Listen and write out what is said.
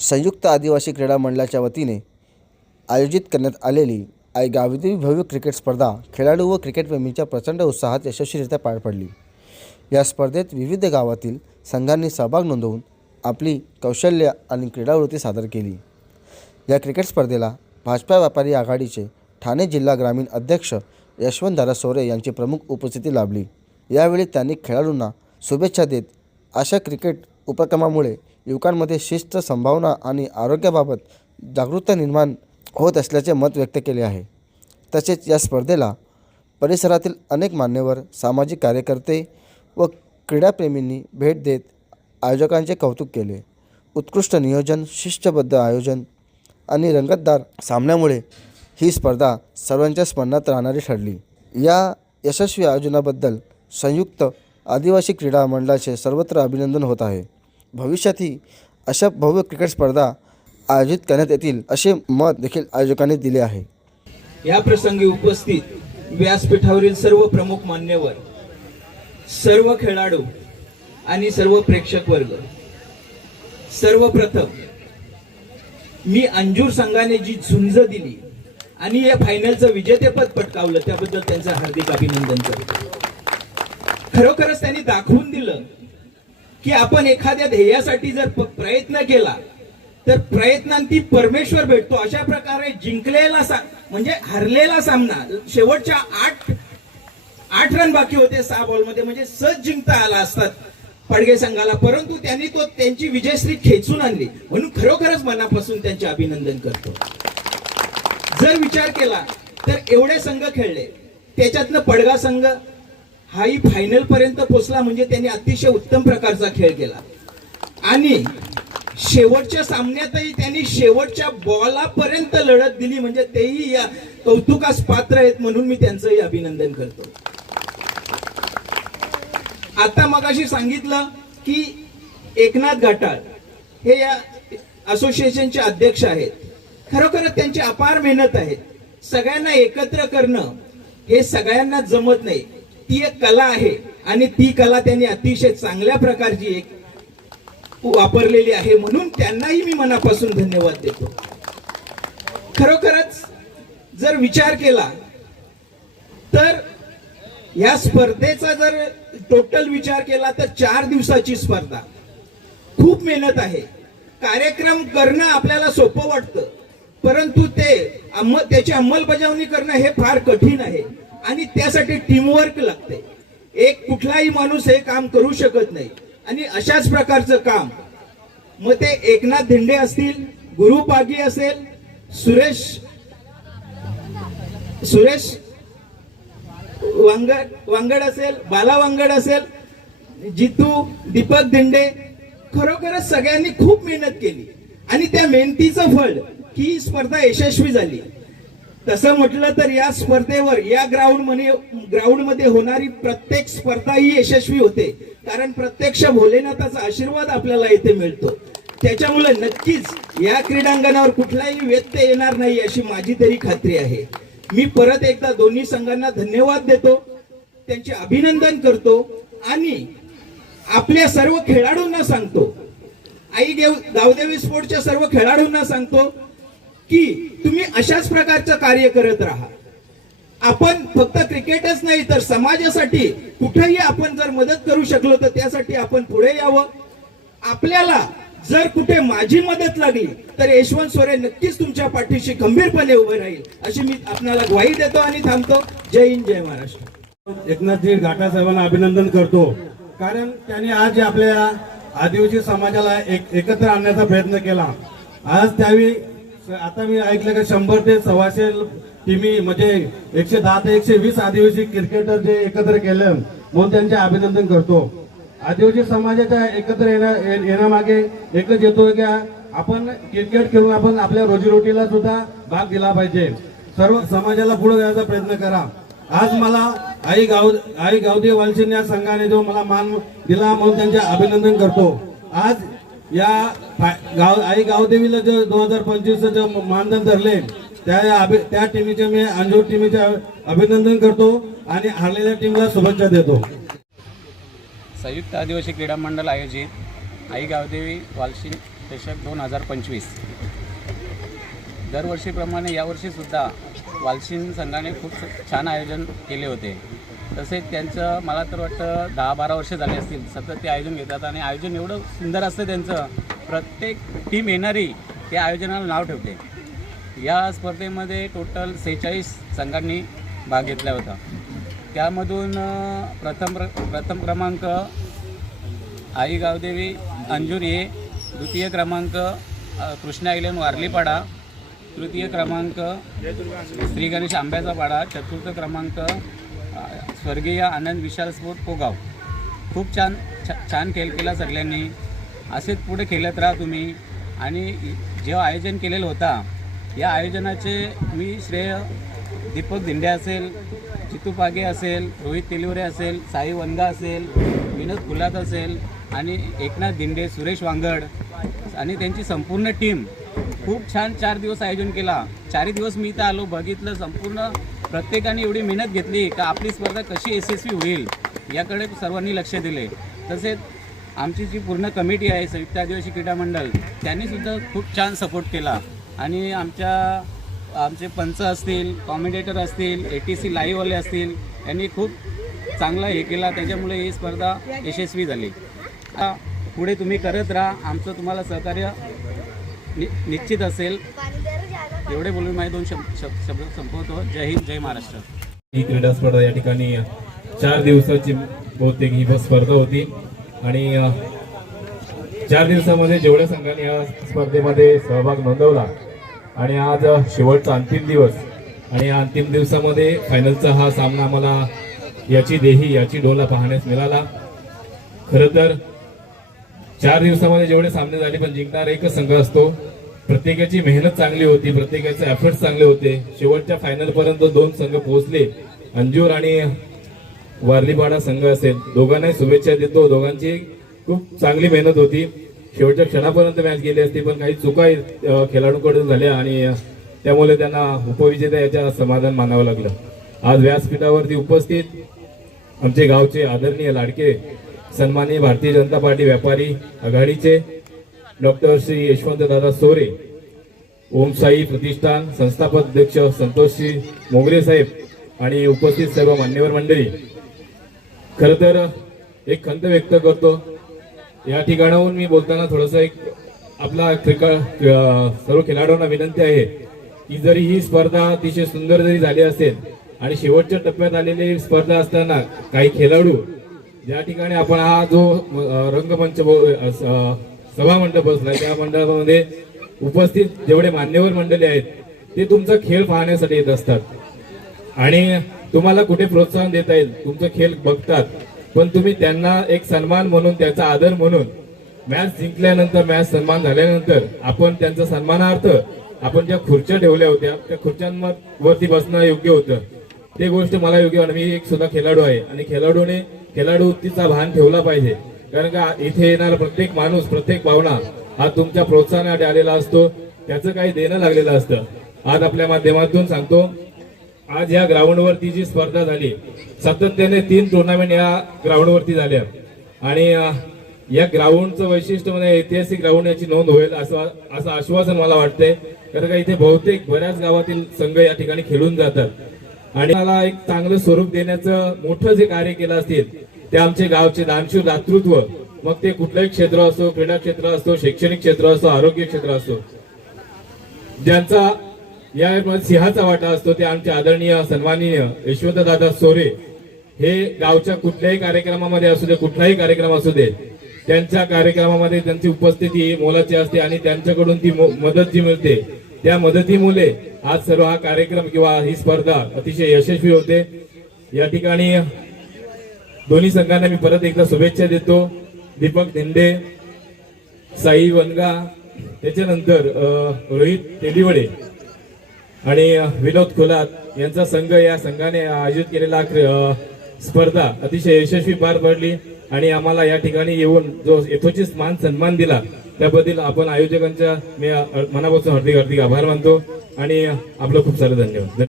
संयुक्त आदिवासी क्रीडा मंडळाच्या वतीने आयोजित करण्यात आलेली आई गावदेवी भव्य क्रिकेट स्पर्धा खेळाडू व क्रिकेटप्रेमींच्या प्रचंड उत्साहात यशस्वीरित्या पार पडली। या स्पर्धेत विविध गावातील संघांनी सहभाग नोंदवून आपली कौशल्य आणि क्रीडावृत्ती सादर केली। या क्रिकेट स्पर्धेला भाजपा व्यापारी आघाडीचे ठाणे जिल्हा ग्रामीण अध्यक्ष यशवंतदादा सोरे यांची प्रमुख उपस्थिती लाभली। यावेळी त्यांनी खेळाडूंना शुभेच्छा देत अशा क्रिकेट उपक्रमामुळे युवकांमध्ये शिस्त, संभावना आणि आरोग्याबाबत जागरूकता निर्माण होत असल्याचे मत व्यक्त केले आहे। तसेच या स्पर्धेला परिसरातील अनेक मान्यवर, सामाजिक कार्यकर्ते व क्रीडाप्रेमींनी भेट देत आयोजकांचे कौतुक केले। उत्कृष्ट नियोजन, शिस्तबद्ध आयोजन आणि रंगतदार सामन्यामुळे ही स्पर्धा सर्वांच्या स्मरणात राहणारी ठरली। या यशस्वी आयोजनाबद्दल संयुक्त आदिवासी क्रीडा मंडळाचे सर्वत्र अभिनंदन होत आहे। भविष्यातही अशा भव्य क्रिकेट स्पर्धा आयोजित करण्यात येतील असे मत देखील आयोजकांनी दिले आहे। या प्रसंगी उपस्थित व्यासपीठावरील सर्व प्रमुख मान्यवर, सर्व खेळाडू आणि सर्व प्रेक्षक वर्ग, सर्वप्रथम मी अंजूर संघाने जी झुंज दिली आणि या फायनलचं विजेतेपद पटकावलं त्याबद्दल त्यांचं हार्दिक अभिनंदन करतो। खरोखरच त्यांनी दाखवून दिलं की आपण एखाद्या ध्येयासाठी जर प्रयत्न केला तर प्रयत्नांती परमेश्वर भेटतो। अशा प्रकारे जिंकलेला म्हणजे हरलेला सामना शेवटच्या 8 रन बाकी होते 6 बॉलमध्ये, म्हणजे सहज जिंकता आला असतात पडगे संघाला, परंतु त्यांनी त्यांची विजयश्री खेचून आणली, म्हणून खरोखरच मनापासून त्यांचे अभिनंदन करतो। जर विचार केला तर एवढे संघ खेळले, त्याच्यातनं पडगा संघ हाही फायनल पर्यंत पोहोचला, म्हणजे त्यांनी अतिशय उत्तम प्रकारचा खेळ केला आणि शेवटच्या सामन्यातही त्यांनी शेवटच्या बॉलापर्यंत लढत दिली, म्हणजे तेही या कौतुकास पात्र आहेत, म्हणून मी त्यांचंही अभिनंदन करतो। आता मगाशी सांगितलं की एकनाथ घाटाळ हे या असोसिएशनचे अध्यक्ष आहेत। खरोखरच त्यांची अपार मेहनत आहे। सगळ्यांना एकत्र करणं हे सगळ्यांना जमत नाही, ती एक कला आहे आणि ती कला त्यांनी अतिशय चांगल्या प्रकारची एक वापरलेली आहे, म्हणून त्यांनाही मी मनापासून धन्यवाद देतो। खरोखरच जर विचार केला तर या स्पर्धेचा जर टोटल विचार केला तर 4 दिवसाची स्पर्धा, खूप मेहनत आहे। कार्यक्रम करणं आपल्याला सोपं वाटतं, परंतु त्याची अंमलबजावणी करणं हे फार कठीण आहे आणि त्यासाठी टीमवर्क लागते। एक कुठलाही माणूस हे काम करू शकत नाही आणि अशाच प्रकारचं काम मग ते एकनाथ धेंडे असतील, गुरु पागी असेल, सुरेश वांगड असेल, बाला वांगड असेल, जितू, दीपक धेंडे, खरोखरच सगळ्यांनी खूप मेहनत केली आणि त्या मेहनतीचं फळ ही स्पर्धा यशस्वी झाली। तसं म्हटलं तर या स्पर्धेवर या ग्राउंडमध्ये होणारी प्रत्येक स्पर्धा ही यशस्वी होते, कारण प्रत्यक्ष भोलेनाथाचा आशीर्वाद आपल्याला येथे मिळतो। त्याच्यामुळे नक्कीच या क्रीडांगणावर कुठलाही व्यत्यय येणार नाही अशी माझी तरी खात्री आहे। मी परत एकदा दोन्ही संघांना धन्यवाद देतो, त्यांचे अभिनंदन करतो आणि आपल्या सर्व खेळाडूंना सांगतो, आई गावदेवी स्पोर्टच्या सर्व खेळाडूंना सांगतो की तुम्ही अशाच प्रकारचं कार्य करत राहा। आपण फक्त क्रिकेटच नाही तर समाजासाठी कुठेही आपण जर मदत करू शकलो तर त्यासाठी आपण पुढे यावं। आपल्याला जर कुठे माझी मदत लागली तर यशवंत सोरे नक्कीच तुमच्या पाठीशी खंबीरपणे उभे राहील अशी मी आपल्याला ग्वाही देतो आणि थांबतो। जय हिंद, जय महाराष्ट्र। एकनाथजी घाटाळ साहेबांना अभिनंदन करतो, कारण त्यांनी आज आपल्या आदिवासी समाजाला एकत्र आणण्याचा प्रयत्न केला। आज त्यावेळी आता मी ऐकलं की 100 ते 125 टीमी, म्हणजे 110 ते 120 आदिवासी क्रिकेटर जे एकत्र केले, म्हणून त्यांचे अभिनंदन करतो। आदिवासी समाजाच्या एकत्र येण्यामागे एकच येतो की आपण क्रिकेट खेळून आपण आपल्या रोजीरोटीला सुद्धा भाग दिला पाहिजे। सर्व समाजाला पुढे जाण्याचा प्रयत्न करा। आज मला आई गावदेवी वालशिन या संघाने जो मला मान दिला म्हणून त्यांचे अभिनंदन करतो। आज या आई गावदेवीला जो 2025 जो मानधन धरले त्या टीमचे मी अंजूर टीमचे अभिनंदन करतो आणि हारलेल्या टीमला शुभेच्छा देतो। संयुक्त आदिवासी क्रीडा मंडळ आयोजित आई गावदेवी वालशिन चषक 2025. दरवर्षीप्रमाणे यावर्षीसुद्धा वालशिंद संघाने खूप छान आयोजन केले होते. तसेच त्यांचं मला तर वाटतं 10-12 वर्ष झाले असतील सतत ते आयोजन घेतात आणि आयोजन एवढं सुंदर असतं त्यांचं. प्रत्येक टीम येणारी त्या आयोजनाला नाव ठेवते. या स्पर्धेमध्ये टोटल 46 संघांनी भाग घेतला होता. त्यामधून प्रथम क्रमांक आई गावदेवी अंजूर ये, द्वितीय क्रमांक कृष्णा आयलंड वारलीपाडा, तृतीय क्रमांक श्री गणेश आंब्याचा पाडा, चतुर्थ क्रमांक स्वर्गीय आनंद विशाल स्पोर्ट पोगाव. खूप छान खेळ केला सगळ्यांनी. असेच पुढे खेळत राहा तुम्ही. आणि जेव्हा आयोजन केलेलं होता या आयोजनाचे मी श्रेय दीपक दिंडे असेल, जितू पागे असेल, रोहित तेलिवरे असेल, साई वनगा असेल, विनोद फुलात असेल आणि एकनाथ दिंडे, सुरेश वांगड आणि त्यांची संपूर्ण टीम खूप छान 4 दिवस आयोजन केला. 4 दिवस मी इथं आलो, बघितलं संपूर्ण प्रत्येकाने एवढी मेहनत घेतली का आपली स्पर्धा कशी यशस्वी होईल याकडे सर्वांनी लक्ष दिले. तसेच आमची जी पूर्ण कमिटी आहे संयुक्त आदिवासी क्रीडा मंडळ त्यांनीसुद्धा खूप छान सपोर्ट केला. आणि आमचे पंच असतील, कॉमेंटेटर असतील, ATC लाईव्हवाले असतील यांनी खूप चांगला हे केला. त्याच्यामुळे ही स्पर्धा यशस्वी झाली. पुढे तुम्ही करत राहा. आमचं तुम्हाला सहकार्य निश्चित असेल. एवढे बोलून माझे 2 शब्द संपवतो. जय हिंद, जय महाराष्ट्र. ही क्रीडा स्पर्धा या ठिकाणी 4 दिवसाची बहुतेक ही स्पर्धा होती आणि 4 दिवसामध्ये जेवढ्या संघांनी या स्पर्धेमध्ये सहभाग नोंदवला आणि आज शेवटचा अंतिम दिवस आणि या अंतिम दिवसामध्ये फायनलचा हा सामना आम्हाला याची डोला पाहण्यास मिळाला. खरं तर 4 दिवसामध्ये जेवढे सामने झाले पण जिंकणारा एकच संघ असतो. प्रत्येकाची मेहनत चांगली होती, प्रत्येकाचे एफर्ट्स चांगले होते. शेवटच्या फायनल पर्यंत 2 संघ पोहोचले. अंजूर आणि वारलीपाडा संघ असेल, दोघांनाही शुभेच्छा देतो. दोघांची खूप चांगली मेहनत होती. शेवटच्या क्षणापर्यंत मॅच गेली असती पण काही चुका खेळाडूंकडून झाल्या आणि त्यामुळे त्यांना उपविजेता याच्या समाधान मानावं लागलं. आज व्यासपीठावरती उपस्थित आमचे गावचे आदरणीय लाडके सन्माननीय भारतीय जनता पार्टी व्यापारी आघाडीचे डॉक्टर श्री यशवंत दादा सोरे, ओम साई प्रतिष्ठान संस्थापक अध्यक्ष संतोषजी मोगरे साहेब आणि उपस्थित सर्व मान्यवर मंडळी, खरं तर एक खंत व्यक्त करतो. या ठिकाणाहून मी बोलताना थोडंसं एक आपला सर्व खेळाडूंना विनंती आहे की जरी ही स्पर्धा अतिशय सुंदर जरी झाली असेल आणि शेवटच्या टप्प्यात आलेली स्पर्धा असताना काही खेळाडू ज्या ठिकाणी आपण हा जो रंगमंच सभा मंडप बसलाय त्या मंडपामध्ये उपस्थित जेवढे मान्यवर मंडळी आहेत ते तुमचा खेळ पाहण्यासाठी येत असतात आणि तुम्हाला कुठे प्रोत्साहन देता येईल तुमचा खेळ बघतात. पण तुम्ही त्यांना एक सन्मान म्हणून, त्याचा आदर म्हणून मॅच जिंकल्यानंतर, मॅच सन्मान झाल्यानंतर आपण त्यांचा सन्मानार्थ आपण ज्या खुर्च्या ठेवल्या होत्या त्या खुर्च्यांवरती बसणं योग्य होतं. ते गोष्ट मला योग्य वाटतं. मी एक सुद्धा खेळाडू आहे आणि खेळाडूचा भान ठेवला पाहिजे. कारण का इथे येणारा प्रत्येक माणूस, प्रत्येक पाहुणा हा तुमच्या प्रोत्साहनासाठी आलेला असतो, त्याचं काही देणं लागलेलं असतं. आज आपल्या माध्यमातून सांगतो, आज या ग्राउंडवरती जी स्पर्धा झाली, सातत्याने 3 टुर्नामेंट या ग्राउंडवरती झाल्या आणि या ग्राउंडचं वैशिष्ट्य म्हणजे ऐतिहासिक ग्राउंड याची नोंद होईल असं आश्वासन मला वाटतंय. कारण का इथे बहुतेक बऱ्याच गावातील संघ या ठिकाणी खेळून जातात आणि मला एक चांगलं स्वरूप देण्याचं मोठं जे कार्य केलं असतील ते आमचे गावचे दानशूर दातृत्व, मग ते कुठलंही क्षेत्र असो, क्रीडा क्षेत्र असो, शैक्षणिक क्षेत्र असो, आरोग्य क्षेत्र असो, ज्यांचा यामध्ये सिंहाचा वाटा असतो ते आमचे आदरणीय सन्माननीय यशवंत दादा सोरे हे गावच्या कुठल्याही कार्यक्रमामध्ये असू दे, कुठलाही कार्यक्रम असू दे, त्यांच्या कार्यक्रमामध्ये त्यांची उपस्थिती मोलाची असते आणि त्यांच्याकडून ती मदत जी मिळते त्या मदतीमुळे आज सर्व हा कार्यक्रम किंवा ही स्पर्धा अतिशय यशस्वी होते. या ठिकाणी दोन्ही संघांना मी परत एकदा शुभेच्छा देतो. दीपक दिंडे, साई वनगा, त्याच्यानंतर रोहित तेलिवडे आणि विनोद खोलात यांचा संघ, या संघाने आयोजित केलेला स्पर्धा अतिशय यशस्वी पार पडली आणि आम्हाला या ठिकाणी येऊन जो यथोचित मान सन्मान दिला त्याबद्दल आपण आयोजकांच्या मी मनापासून हार्दिक आभार मानतो आणि आपलं खूप सारं धन्यवाद.